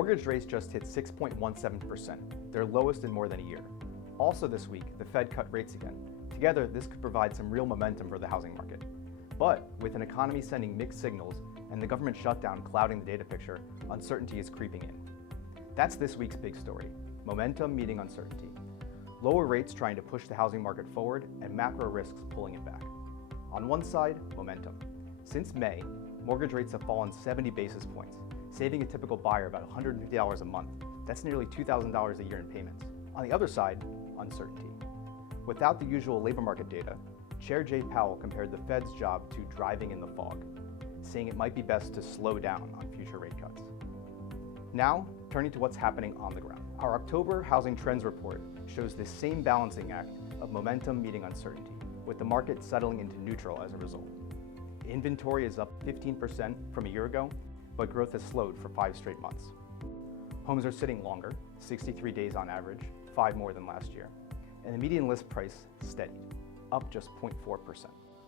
Mortgage rates just hit 6.17%, their lowest in more than a year. Also this week, the Fed cut rates again. Together, this could provide some real momentum for the housing market. But with an economy sending mixed signals and the government shutdown clouding the data picture, uncertainty is creeping in. That's this week's big story: momentum meeting uncertainty. Lower rates trying to push the housing market forward and macro risks pulling it back. On one side, momentum. Since May, mortgage rates have fallen 70 basis points, saving a typical buyer about $150 a month. That's nearly $2,000 a year in payments. On the other side, uncertainty. Without the usual labor market data, Chair Jay Powell compared the Fed's job to driving in the fog, saying it might be best to slow down on future rate cuts. Now, turning to what's happening on the ground. Our October Housing Trends Report shows this same balancing act of momentum meeting uncertainty, with the market settling into neutral as a result. Inventory is up 15% from a year ago, but growth has slowed for 5 straight months. Homes are sitting longer, 63 days on average, 5 more than last year, and the median list price steadied, up just 0.4%.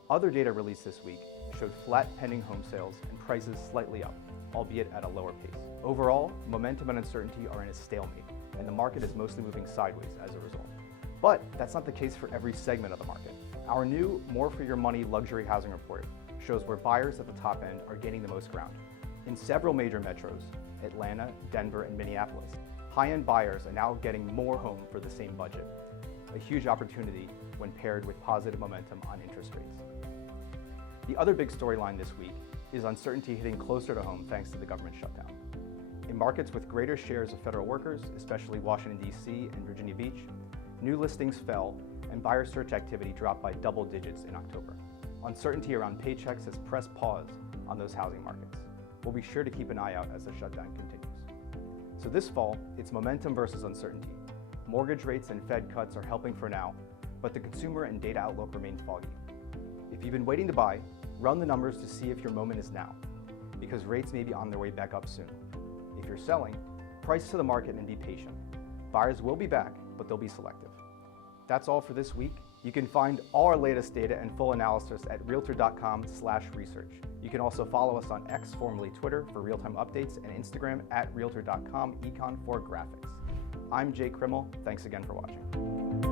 Other data released this week showed flat pending home sales and prices slightly up, albeit at a lower pace. Overall, momentum and uncertainty are in a stalemate, and the market is mostly moving sideways as a result. But that's not the case for every segment of the market. Our new More for Your Money luxury housing report shows where buyers at the top end are gaining the most ground. In several major metros, Atlanta, Denver, and Minneapolis, high-end buyers are now getting more home for the same budget, a huge opportunity when paired with positive momentum on interest rates. The other big storyline this week is uncertainty hitting closer to home thanks to the government shutdown. In markets with greater shares of federal workers, especially Washington, D.C. and Virginia Beach, new listings fell and buyer search activity dropped by double digits in October. Uncertainty around paychecks has pressed pause on those housing markets. We'll be sure to keep an eye out as the shutdown continues. So this fall, it's momentum versus uncertainty. Mortgage rates and Fed cuts are helping for now, but the consumer and data outlook remain foggy. If you've been waiting to buy, run the numbers to see if your moment is now, because rates may be on their way back up soon. If you're selling, price to the market and be patient. Buyers will be back, but they'll be selective. That's all for this week. You can find all our latest data and full analysis at Realtor.com/research. You can also follow us on X, formerly Twitter, for real-time updates, and Instagram at Realtor.com Econ for graphics. I'm Jake Krimmel. Thanks again for watching.